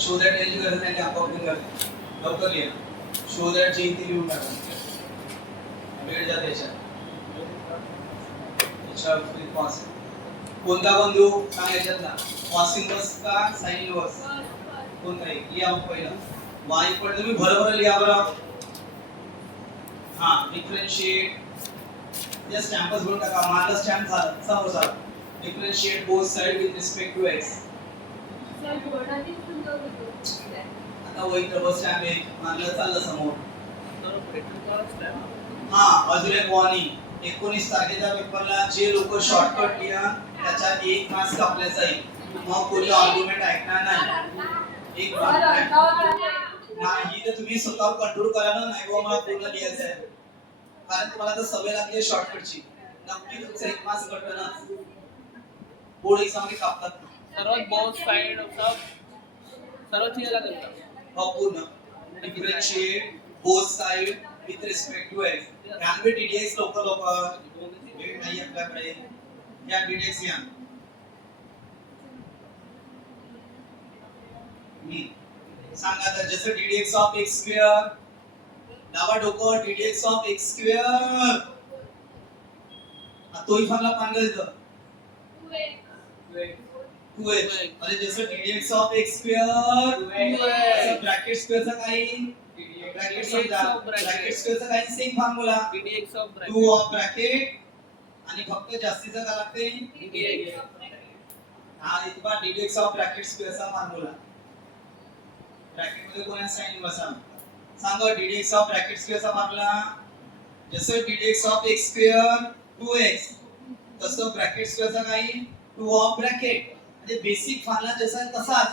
Show that याची गरज नाही, आपोआप करते. लवकर लिहा. शो दॅट जे इथे लिहून टाका. वेळ जाते याच्यात. कोणता पण देऊ सांग याच्यातला. कॉस इन्व्हर्स का साइन इन्व्हर्स? कोणता एक लिहा मग पहिला. y इक्वल तुम्ही बरोबर लिहा बरं. हा डिफरन्शिएट या स्टॅम्पच भरून टाका. मारला स्टॅम्प झाला समोर झाला. Differentiate both side with respect to x. आता वही डबल स्टॅम्प आहे मारलं चाललं समोर. हा अजून एक वॉर्निंग. 19 तारखेच्या पेपरला जे लोक शॉर्टकट लिहा त्याचा एक मार्क्स कापला जाईल. मग कोणी आर्ग्युमेंट ऐकणार नाही. एक नाही तर तुम्ही स्वतः कंट्रोल करा ना. नाही बाबा मला पूर्ण लिहायचं आहे, कारण तुम्हाला तर सवय लागली आहे शॉर्टकटची. नक्की तुमचा एक मार्क्स कटलं ना बोर्ड एक्झाम मध्ये कापतात. सर्वात बोथ साइड सर्वात लिहायला लागतं. हो पूर्ण. Differentiate both side with respect to x. यामध्ये डीडीएक्स लवकर वेळ नाही आपल्याकडे. या डीडीएक्स या. सांगा तर जसं डीडीएक्स ऑफ x स्क्वेअर. डावा डोकं डीडीएक्स ऑफ x स्क्वेअर. तोही फॉर्मला पांगल इथं 2x. अरे जसं ddx of x square 2x. Bracket स्क्वेअरचा काही ब्रॅकेट समजा. ब्रॅकेट स्क्वेअरचा काही same formula ddx of 2 of bracket आणि फक्त जास्तीचा काय लागते डीडीएक्स. हा इथं डीडीएक्स ऑफ ब्रॅकेट स्क्वेअरचा फॉर्म्युला. ब्रॅकेट मध्ये कोणा साइन इन्व्हर्स सांगा. डीडीएक्स ऑफ ब्रॅकेट स्क्वेअरचा फॉर्म्युला जसं ddx of x square 2x तसं ब्रॅकेट स्क्वेअरचा काही 2 ऑफ ब्रॅकेट. म्हणजे बेसिक फॉर्म्युला जसा आहे तसाच,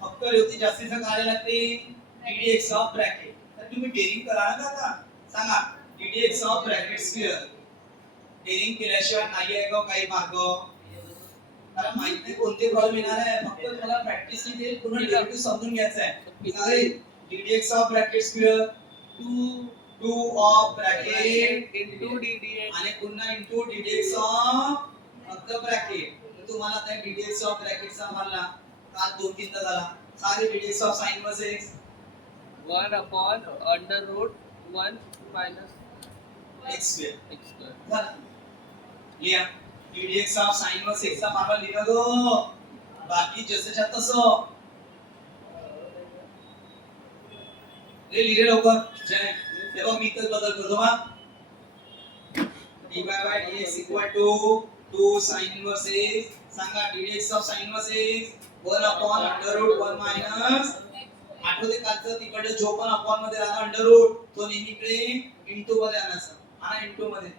फक्त होती जास्तीचा काय लागते डीडीएक्स ऑफ ब्रॅकेट. तर तुम्ही डेरिंग करा ना का सांगा. Ddx of bracket square daring केल्याशिवाय नाही आहे का काही मार्ग. मला माहित नाही कोणते प्रॉब्लेम येणार आहे, फक्त तुम्हाला प्रॅक्टिस मध्ये पूर्ण डेरिव्हेटिव्ह समजून घ्यायचं आहे. काय डीडीएक्स of bracket square 2 of bracket into डीडीएक्स आणि पुन्हा इनटू डीडीएक्स ऑफ फक्त ब्रॅकेट. तुम्हाला आता डीडीएक्स ऑफ ब्रॅकेटचा मारला काल 2-3 दा झाला. सारे d d x of sine inverse x 1 upon under root 1 minus x square x square. झाला. लिहा d d x of sine inverse x चा फॉर्म्युला लिहा गो. बाकी जसंच्या तसं रे लिहिले लवकर. जय तेव्हा मी तर बदल करतो बा. dy by dx equal to 2 sin inverse x. सांगा dx of sin inverse x 1 upon under root 1 minus. आठवते कालचं तिकडे जो पण अपॉन मध्ये राहणार अंडर रूट तो नेहमी इकडे इनटू मध्ये आणायचा. आणा इनटू मध्ये.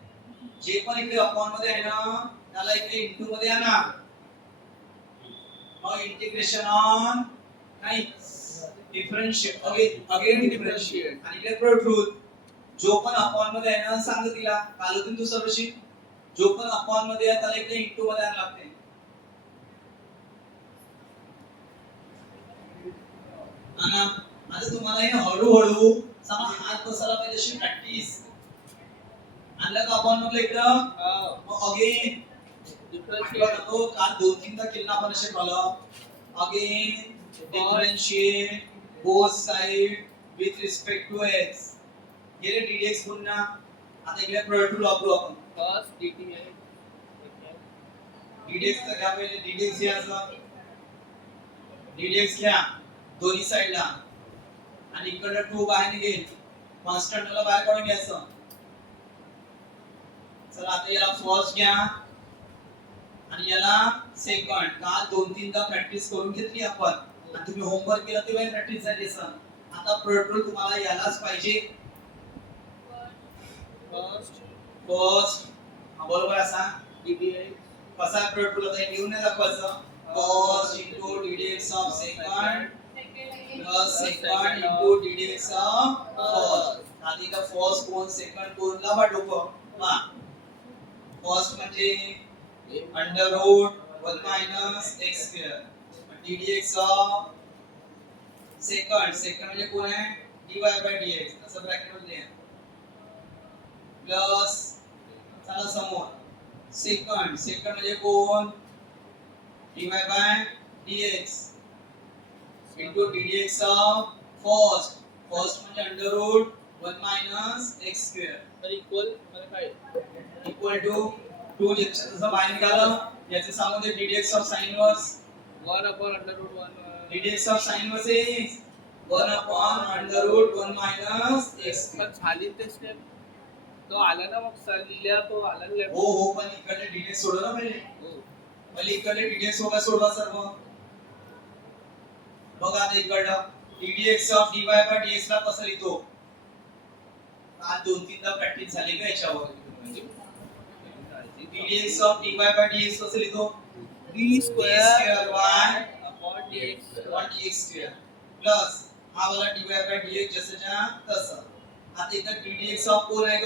जे पण इकडे अपॉन मध्ये आहे ना त्याला इकडे इनटू मध्ये आणा. मग इंटिग्रेशन ऑन नाही डिफरन्शिएट अगेन डिफरन्शिएट आणि इकडे प्रोडक्ट रूल. जो पण अपॉन मध्ये आहे ना सांग तिला काल होती तू सर्वशी. जो पण अपॉन मध्ये आहे त्याला इकडे इनटू मध्ये आणायला लागते. आणि आता तुम्हाला हे हळूहळू समा हात बसायला पाहिजे अशी प्रॅक्टिस. आणलं का अपॉन मध्ये इकडं मग अगेन डिफरन्शिएट नको. काल 2-3 दा केलं आपण असे problem. Again differentiate both side with respect to x. गेले डीडीएक्स पुन्हा. आता इकडे प्रोडक्ट रूल वापरू आपण. फर्स्ट डीडीएक्स डीडीएक्स चा घ्या पहिले. डीडीएक्स घ्यायचा. डीडीएक्स घ्या दोन्ही साइडला आणि इकडे 2 बाहेर निघेल. कॉन्स्टंटला बाहेर काढून घ्यायचं. चला आता याला फर्स्ट घ्या आणि याला सेकंड. काल 2-3 दा प्रॅक्टिस करून घेतली आपण आणि तुम्ही होमवर्क केला तेव्हा प्रॅक्टिस झाली असं. आता प्रोडक्ट रूल तुम्हाला यालाच पाहिजे. फर्स्ट बरोबर असा डीडीएक्स कसा प्रोडक्ट रूल आता लिहून नाही दाखवायचं. First into डीडीएक्स of second plus second into डीडीएक्स of first. आधी का फर्स्ट कोण सेकंड कोणला वाटोको पहा. फर्स्ट म्हणजे under root 1 minus x square. D d x of second म्हणजे कोण आहे dy by dx असं ब्रॅकेट मध्ये लिहा. प्लस चला समोर सेकंड म्हणजे कोण dy by dx into ddx of first म्हणजे under root 1 minus x square तर इक्वल म्हणजे काय इक्वल टू 2 जसं बाहेर निघालं याचे सांगून दे ddx of sin inverse 1 upon under root 1 ddx of sin inverse is 1 upon under root 1 minus x पण झाली ते स्टेप तो आला ना मग लिहिल्या तो आला ना हो हो पण इकडे ddx सोडवलं पहिले हो पहिले इकडे ddx सोडवा सर्व बघा आता इकडं ddx of dy by dx ला कसं लिहितो आज 2-3दा प्रॅक्टिस झाली का याच्यावर ddx of dy by dx कसं लिहितो d square y upon dx 1 x square plus हा वाला dy by dx जसंच्या तसं आता इथं ddx of कोण आहे ग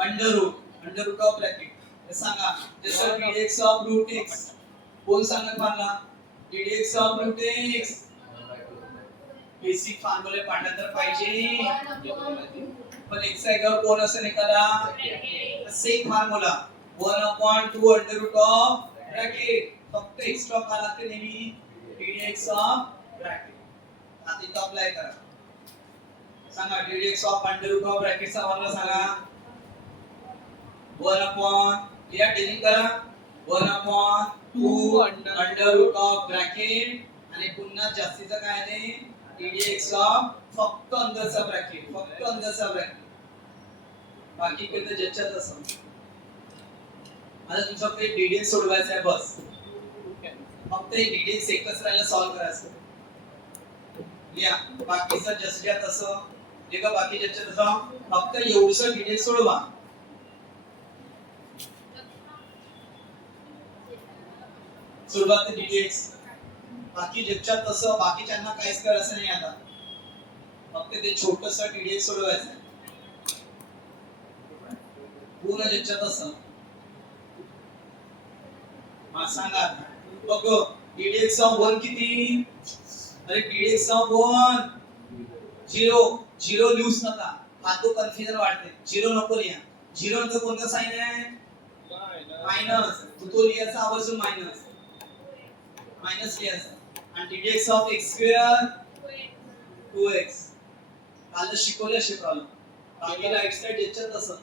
अंडर रूट ऑफ ब्रॅकेट सांगा जसं ddx of root x कोण सांगत मला ddx of root x basic फॉर्म्युले पाठवलं तर पाहिजे पण x आहे ग कोण असं निकाला same formula 1 upon 2 under root of bracket फक्त एक्स्ट्रा काय लागते नेहमी ddx of bracket आता इथं अप्लाय करा सांगा ddx of under root of bracket चा फॉर्म्युला सांगा 1 upon या डिलीट करा 1 upon 2 under root of bracket आणि पुन्हा जास्तीचं काय आहे ddx of फक्त अंदरचा ब्रॅकेट बाकी कडे ज्याच्यात असं आता तुमचं फक्त ddx सोडवायचं आहे बस फक्त हे ddx एकच राहिला सॉल्व करायचं लिहा बाकीचं जसं तसं लिहा बाकी ज्याच्यात तसं फक्त एवढंसं ddx सोडवा सुरुवात ddx बाकी ज्याच्यात तसं बाकीच्यांना काहीच करायचं नाही आता फक्त ते छोटंसं ddx सोडवायचं पूर्ण ज्याच्यात तसं सांगा बघ ddx of 1 किती अरे ddx of 1 0 लिहूच नका फालतू कन्फ्युजन वाढते 0 नको लिहा 0 नंतर कोणता साइन आहे मायनस तो लिहायचा आवर्जून मायनस लिहायचा आणि ddx of x square 2x काल शिकवलं शिकवलं बाकी राईट साइड याच्यात तसं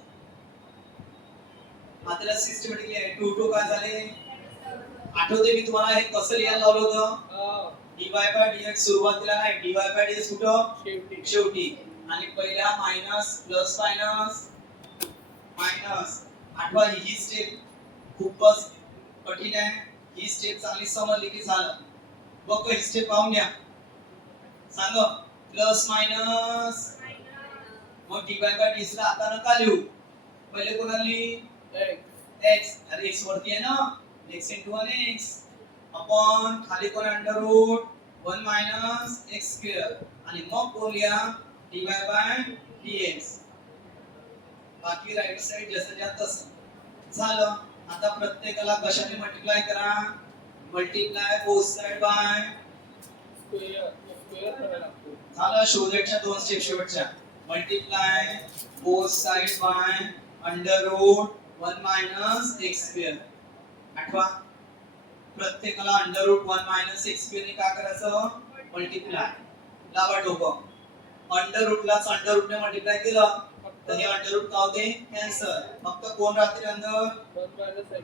आता सिस्टमॅटिकली आहे 2 काय झाले आठवते मी तुम्हाला हे कसं लिहायला लावलं होतं dy by dx सुरुवातीला नाही dy by dx कुठं शेवटी आणि पहिला मायनस प्लस मायनस आठवा ही स्टेप खूपच कठीण आहे ही स्टेप चांगली समजली की झालं बघ ही स्टेप पाहून घ्या सांग प्लस मायनस मग dy by dx ला आता नका लिहू पहिले कोणाला लिही x अरे x वरती आहे ना x into 1x अपॉन खाली कोण under root 1 minus x square आणि मग बोलूया dy by dx बाकी राइट साइड जसं ज्या तसं झालं आता प्रत्येकाला कशाने मल्टिप्लाय करा multiply both side by square करायला लागतो झालं शोधायच्या दोन स्टेप शेवटच्या multiply both side by under root 1 minus x square आठवा प्रत्येकाला under root 1 minus x square ने काय करायचं मल्टिप्लाय लावा डोकं अंडर रूटलाच अंडर रूटने मल्टिप्लाय केलं तर हे अंडर रूट का होते कॅन्सल फक्त कोण राहते अंदर 1 minus x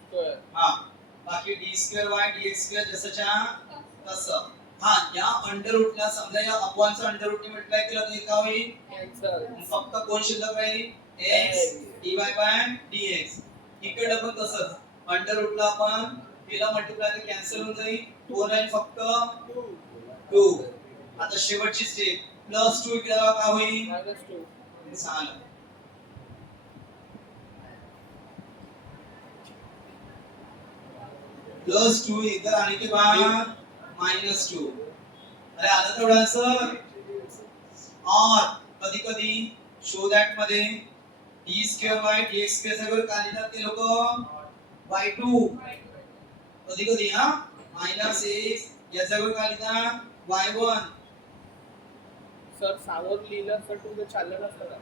स्क्वेअर हा बाकी d square y dx square जसंच्या तसं हा या अंडर रूटला समजा या अपॉन चा अंडर रूटने मल्टिप्लाय केलं तर काय होईल कॅन्सल फक्त कोण शिल्लक राहील x dy by dx इकडे पण तसंच अंडर रूटला आपण केला मल्टिप्लाय तर कॅन्सल होऊन जाईल कोण राहील फक्त 2 आता शेवटची स्टेप प्लस 2 केला काय होईल -2 झालं प्लस 2 इधर आने के बाद -2 अरे आलं तेवढं आन्सर और कधी कधी शो दॅट मध्ये d square by dx square सगळं काय लिहितात ते लोक बाय 2 कधी कधी हा -x या सगळं काय लिहितात y1 सर सावर लिहिलं सर तुमचं चाललं नसतं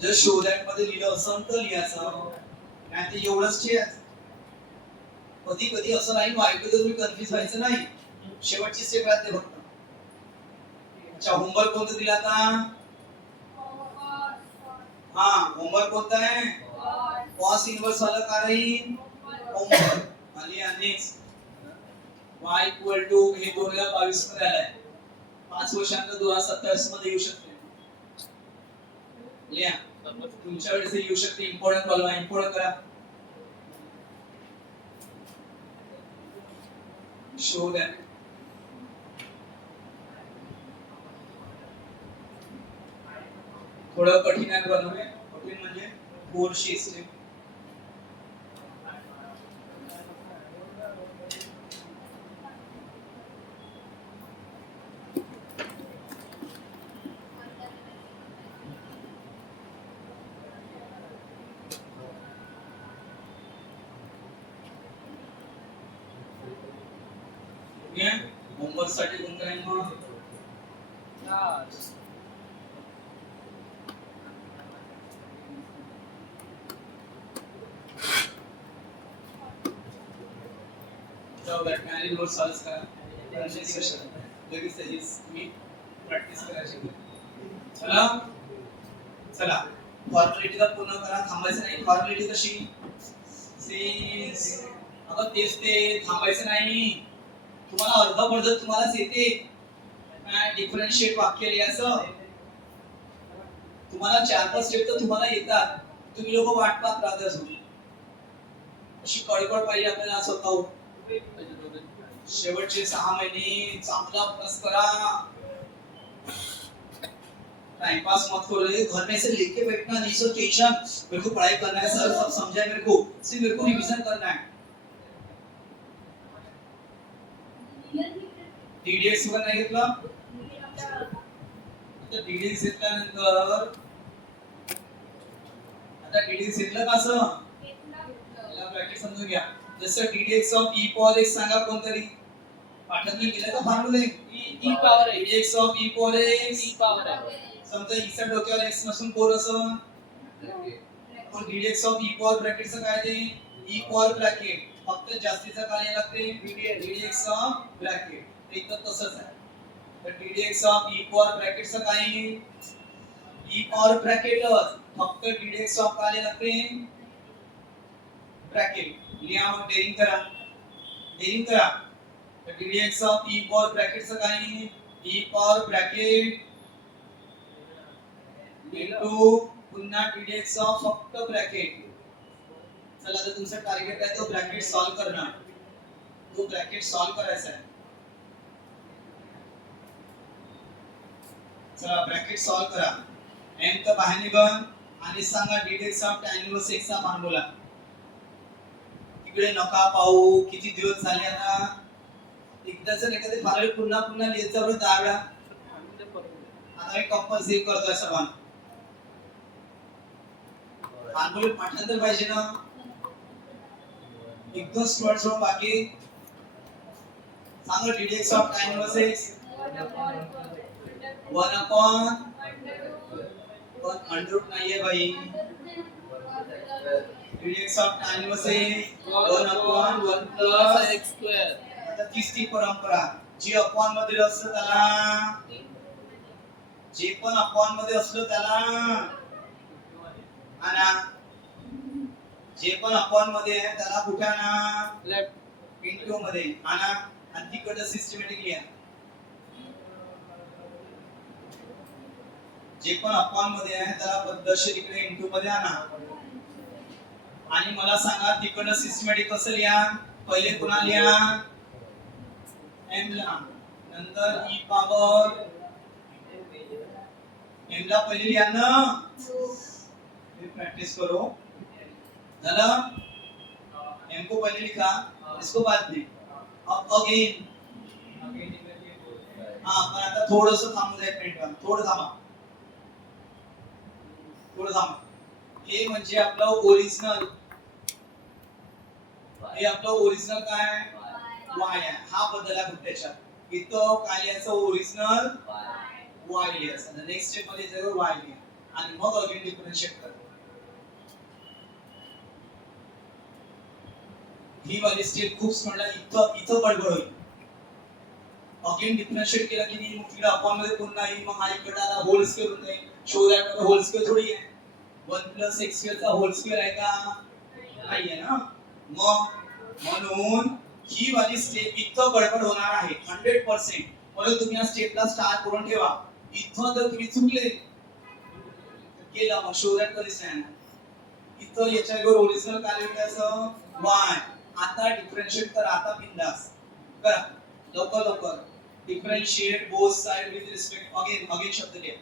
जर शो दॅट मध्ये लिहिलं असं तर लिहायचं नाही तर एवढंच लिहायचं कधी कधी असं नाही y2 तर तुम्ही कन्फ्युज व्हायचं नाही शेवटची स्टेप राहते फक्त अच्छा होमवर्क कोणतं दिला आता? हा होमवर्क कोणता आहे? कॉस इनवर्स वाला का राहील? होमवर्क. आणि नेक्स्ट y इक्वल टू हे 2022 मध्ये आलाय, 5 वर्षांनंतर 2027 मध्ये येऊ शकते. लिहा तुमच्या वेळेस येऊ शकते. इम्पॉर्टंट कॉलम इम्पॉर्टंट करा. शो दॅट थोडं कठीण आहे बनवणे. कठीण म्हणजे फोरशी स्टेप. होमवर्क साठी कोणतं आहे मग? जाऊ द्या आणि नोट सॉल्व करा. लगेच लगेच मी प्रॅक्टिस करायची. चला चला फॉर्मॅलिटीला पूर्ण करा. थांबायचं नाही. फॉर्मॅलिटी कशी? सिन्स अगं तेच ते थांबायचं नाही. तुम्हाला अर्ध तुम्हालाच येते काय डिफरन्शिएट वाक्य लिहायचं. तुम्हाला 4-5 स्टेप तर तुम्हाला येतात. तुम्ही लोक वाट पाहत राहता अजून. अशी कळकळ पाहिजे आपल्याला स्वतःहून. शेवटचे 6 महिने चांगला अभ्यास करा. टाइम पास मत करो. घर में से लेके बैठना नहीं. सो टेंशन मेरे को पढ़ाई करना है सर, सब समझा है मेरे को, सिर्फ मेरे को रिवीजन करना है. डीडीएक्स वर नाही घेतला. आता डीडीएक्स घेतल्यानंतर आता डीडीएक्स घेतलं का असं? याला प्रॅक्टिस समजून घ्या. जसं ddx of e power x सांगा कोणतरी. पाठात मी केलं का फॉर्म्युले? ई पॉवर आहे. डीडीएक्स of e power x. E power आहे. समजा ई च्या डोक्यावर एक्स नसून 4 असं. पण डीडीएक्स ऑफ ई पॉवर ब्रॅकेटचं काय ते? E power bracket. फक्त जास्तीचा काय यायला लागते? Ddx of bracket. ते तर तसंच आहे. तर डीडीएक्स ऑफ ई पॉवर ब्रॅकेटचं काय? ई पॉवर ब्रॅकेटच. फक्त डीडीएक्स ऑफ काय यायला लागते? ब्रॅकेट. लिहा मग डेरिंग करा. डेरिंग करा. तर डीडीएक्स ऑफ ई पॉवर ब्रॅकेटचं काय? ई पॉवर ब्रॅकेट इनटू पुन्हा डीडीएक्स ऑफ फक्त ब्रॅकेट. चला आता तुमचं टार्गेट आहे तो ब्रॅकेट सॉल्व करणं. तो ब्रॅकेट सॉल्व करायचा आहे. चला ब्रॅकेट सॉल्व करा. m तर बाहेर निघन आणि सांगा ddx of tan inverse x चा फॉर्म्युला. तिकडे नका पाहू किती दिवस झाले आता. एकदा जर एखादे फॉर्म्युला पुन्हा पुन्हा लिहित जा बरं 10 वेळा. आता मी कंपल्सरी करतोय सर्वांना. फॉर्म्युला पाठांतर पाहिजे ना. एकदम स्टुडंट सोडून बाकी सांगा ddx of tan inverse x 1 upon पण अंडर नाहीये भाई. डीडीएक्स of tan inverse x 1 upon 1 plus x square. आता तिसरी परंपरा जी अपॉन मध्ये असतं त्याला, जे पण अपॉन मध्ये असलं त्याला आणा. जे पण अपॉन मध्ये आहे त्याला कुठे आणा? लेफ्ट इनटू मध्ये आणा. आणि तिकडे सिस्टमॅटिक लिहा. जे पण अपॉन मध्ये आहे त्याला पद्धतशीर इकडे इनटू मध्ये आणा. आणि मला सांगा तिकडे सिस्टमॅटिक कसं लिहा? पहिले पुन्हा लिहा m ला, नंतर e पॉवर m ला पहिले लिहा ना. ये प्रैक्टिस करो. झालं? m को पहले लिखा, इसको बाद में. अब अगेन हाँ पण आता थोडंसं थांबू द्या. एक मिनिट. थोडं थांबा. थोडं थांबा. हे म्हणजे आपलं ओरिजिनल. हे आपलं ओरिजिनल काय? y आहे. हा बदलला कुठे त्याच्यात? इथं काय लिहायचं? ओरिजिनल y लिहायचं. नेक्स्ट स्टेप मध्ये जर y लिहा आणि मग अगेन डिफरन्शिएट करा. ही वाली स्टेप खूप स्मरणला. इथं बडबड होईल. अगेन डिफरन्शिएट केला की नाही, मग तिकडे अपॉन मध्ये कोण नाही, मग हा इकडे आला होल स्क्वेअर होत आहे. शो दॅट मध्ये होल स्क्वेअर थोडी आहे. 1 प्लस एक्स स्क्वेअर चा होल स्क्वेअर आहे का? नाही आहे ना. मग म्हणून ही वाली स्टेप इतकं गडबड होणार आहे 100%. म्हणून तुम्ही या स्टेपला स्टार करून ठेवा. इथं जर तुम्ही चुकले केला मग शो दॅट कधी स्टँड इथं याच्यावर ओरिजिनल काय लिहायचं y. आता डिफरन्शिएट कर, आता बिंदास करा लवकर लवकर. Differentiate both side with respect again शब्द लिहा.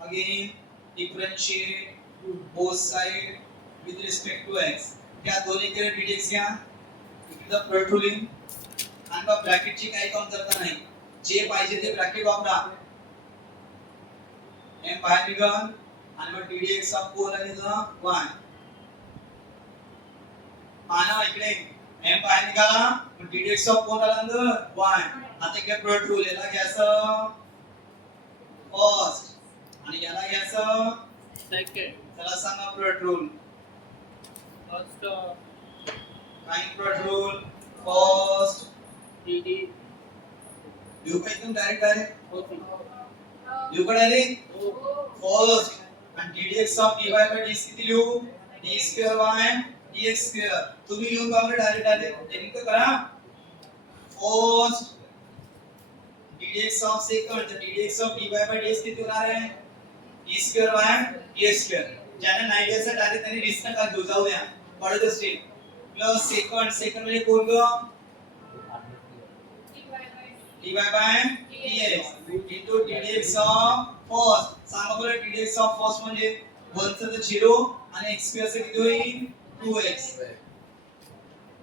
Again differentiate both side with respect to x. त्या दोन्ही केले dx घ्या. इकडे प्लॉट रुलिंग आणि मग ब्रॅकेटची काही कमतरता नाही. जे पाहिजे ते ब्रॅकेट वापरा. m बाहेर निघा आणि मग dx ऑफ कोण आणि y. पाना इकडे m बाहेर निघाला मग dx ऑफ कोण आला अंदर y. आता इकडे प्लॉट रूल याला घ्यायचं फर्स्ट आणि याला घ्यायचं सेकंड. त्याला सांगा प्लॉट रूल. फर्स्ट काय प्लॉट रूल फर्स्ट dd लिहू का एकदम डायरेक्ट ओके लिहू का डायरेक्ट फर्स्ट आणि dx of dy by dx किती लिहू d square y dx square. तुम्ही लिहून बघा डायरेक्ट लिंक करा. फर्स्ट dx ऑफ सेकंड तर dx of dy by dx किती होणार आहे d square y dx square. ज्याने नाही घ्यायचं डायरेक्ट त्यांनी रिस्क नका घेऊ जाऊ द्या पडत असतील. प्लस सेकंड म्हणजे कोण ग dy by dx into ddx of first. सांगा बरं ddx of first म्हणजे 1 चं तर 0 आणि x स्क्वेअर चं किती होईल 2x.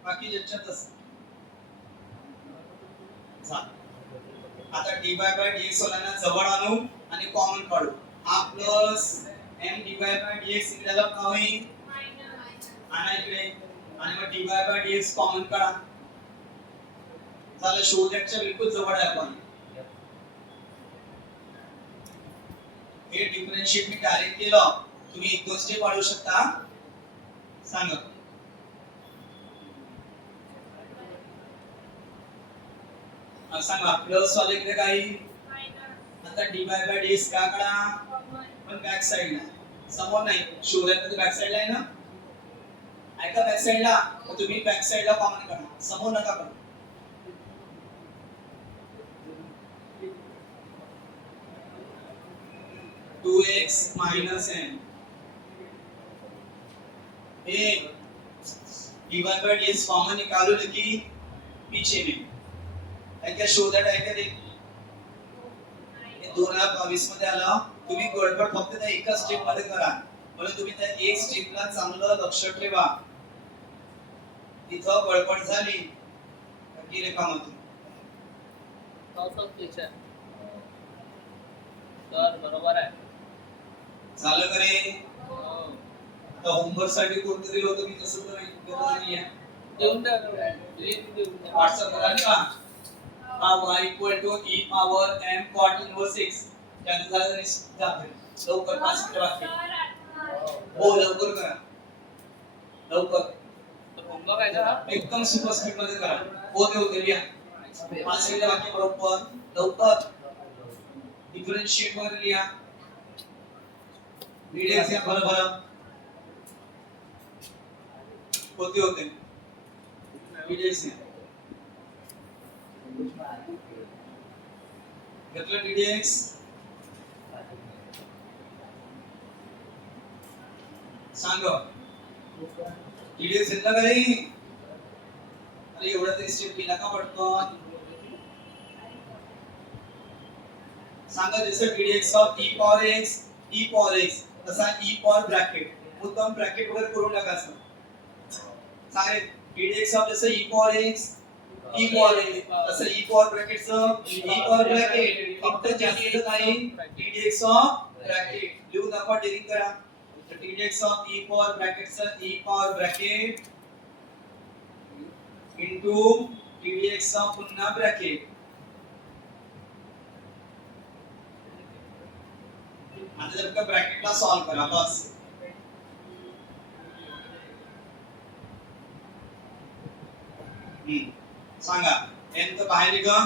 बाकी ज्याच्यातच आता dy by dx वाल्यांना जवळ आणू आणि कॉमन काढू. हा plus m dy by dx इकडे काय होईल आणा इकडे आणि मग dy by dx कॉमन काढा. झालं शो दॅटच्या बिलकुल जवळ आहे आपण. हे डिफरन्शिएट मी डायरेक्ट केलं. तुम्ही एक दोन स्टेप वाढवू शकता. सांगा सांगा प्लस वाले इकडे काही आता dy by dx का काढा पण बॅक साइडला समोर नाही. शो दॅट बॅक साइडला आहे ना. ऐका बॅक साइडला तुम्ही बॅक साइडला कॉमन काढा समोर नका काढू. Two x minus m dy by dx common निकालो लेकिन पीछे में है क्या शो दैट है क्या देख ये 2022 मध्ये आला. तुम्ही गडबड फक्त त्या एका स्टेप मध्ये करा. म्हणून तुम्ही त्या एक स्टेपला चांगलं लक्ष ठेवा. तिथं गडबड झाली की रेखामधून तर बरोबर आहे. झालं का रे. आता होमवर्क साठी कोणतं दिलं होतं मी तसं तर नाही आहे. देऊन द्या लिंक देऊन द्या. व्हॉट्सअप वर आली का हा y equal to e power m cot inverse x. त्याचं झालं तरी जाते लवकर 5 मिनिट बाकी. हो लवकर करा लवकर. तर होमवर्क आहे का एकदम सुपर स्पीड मध्ये करा. होते लिहा 5 मिनिट बाकी बरोबर लवकर. डिफरन्शिएट वगैरे लिहा. dx या बरोबर होते dx घेतलं dx. सांग dx घेतला का रे. अरे एवढा तरी स्टेप केला का पडतो. सांगा जसं dx of e power x तसा e पॉवर ब्रॅकेट मुद्दाम ब्रॅकेट वगैरे करून टाकायचं. सांगा dx ऑफ जसं e पॉवर x तसं e पॉवर ब्रॅकेटचं e पॉवर ब्रॅकेट फक्त जास्तीचं काय dx ऑफ ब्रॅकेट लिहून दाखवा. डिलिंग करा. तर dx ऑफ e पॉवर ब्रॅकेटचं e power bracket into dx of पुन्हा ब्रॅकेट. आता जर का ब्रॅकेटला सॉल्व करा बस. सांगा m तर बाहेर निघा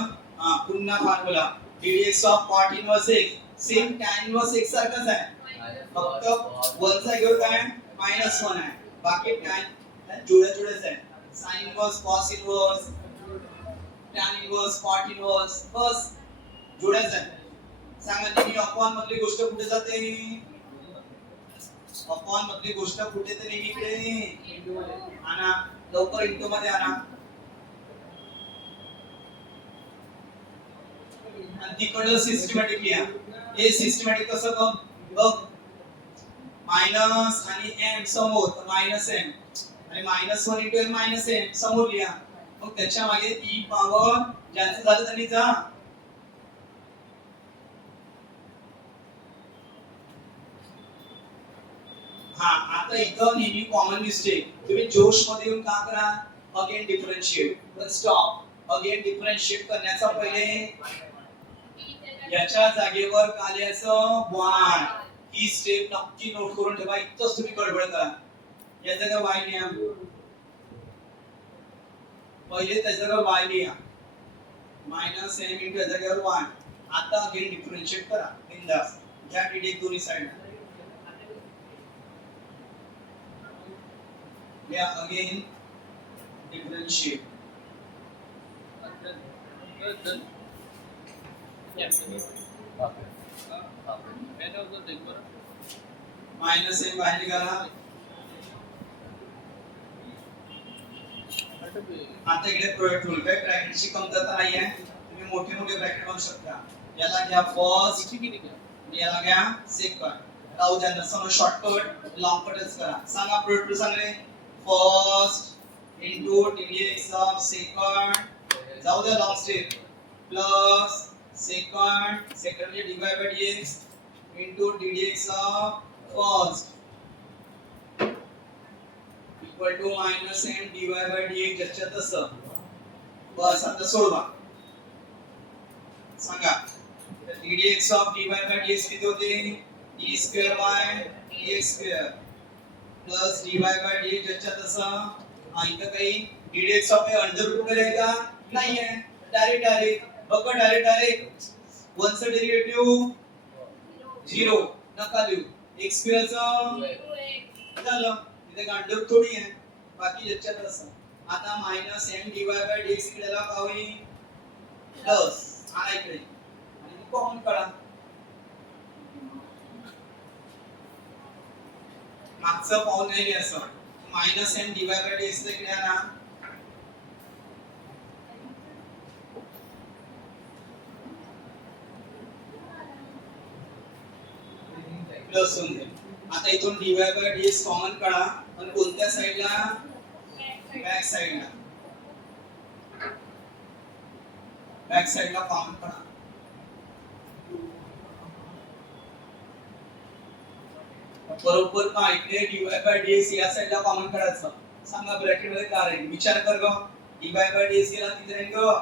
पुन्हा formula ddx of cot inverse x same tan inverse x सारखाच आहे फक्त 1 चा घेऊ काय -1 आहे बाकी tan जुळेच आहे sin inverse cos inverse tan inverse cot inverse बस जुळेच आहे सांगा नेहमी अपॉन मधली गोष्ट कुठे जाते अपॉन मधली गोष्ट कुठे तरी इकडे आणा लवकर इंटू मध्ये आणा आणि तिकडलं सिस्टमॅटिक लिहा हे सिस्टमॅटिक कसं बघ मायनस आणि m समोर तर मायनस m आणि -1 इंटू m मायनस m समोर लिहा मग त्याच्या मागे e पॉवर ज्यांचं झालं त्यांनी जा हा आता इथं नेहमी कॉमन मिस्टेक तुम्ही जोश मध्ये येऊन का करा अगेन डिफरन्शिएट पण स्टॉप अगेन डिफरन्शिएट करण्याचा पहिले याच्या जागेवर काल्याचं 1 ही स्टेप नक्की नोट करून ठेवा इतकंच तुम्ही गडबड करा याचा जागा y लिहा पहिले त्याच्या जागा y लिहा -m इंटू याच्या जागेवर 1 आता अगेन डिफरन्शिएट करा बिंदास घ्या ddx दोन्ही साइडला Yeah, again differentiate. Minus m बाहेर निघाला आता इकडे प्रोडक्ट रूल काय ब्रॅकेटची कमतरता नाही आहे तुम्ही मोठे मोठे ब्रॅकेट बनवू शकता याला घ्या फर्स्ट याला घ्या सेकंड राहू द्या नसं शॉर्टकट लॉंग कटच करा सांगा प्रोडक्ट रूल सांगले first into ddx of second जाऊ द्या लॉन्ग स्टेप प्लस सेकंड म्हणजे dy by dx into ddx of first equal to -m dy by dx ज्याच्या तसं बस आता सोडवा सांगा ddx of dy by dx किती होते d square by dx square plus dy by dx ज्याच्या तसं इथं काही ddx ऑफ अंडर रूट वगैरे आहे का नाही आहे डायरेक्ट बघा डायरेक्ट 1 चा डेरिव्हेटिव्ह 0 नका देऊ x स्क्वेअर चा झालं इथे अंडर रूट थोडी आहे बाकी ज्याच्या तसं आता -m dy by dx इकडे ला का होईल प्लस हा इकडे आणि कॉमन काढा मागचं पाऊल नाही असं -m dy by dx इकडे आणा प्लस होईल आता इथून dy by dx कॉमन काढा पण कोणत्या साइडला बॅक साइडला कॉमन काढा बरोबर का इकडे dy by dx या साइडला कॉमन काढायचं सांगा ब्रॅकेट मध्ये काय राहील विचार कर ग dy by dx गेला किती राहील ग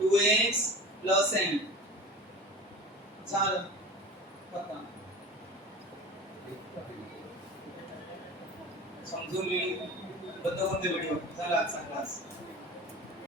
2x m झालं बघा समजून मी बद्दल व्हिडिओ चला आजचा क्लास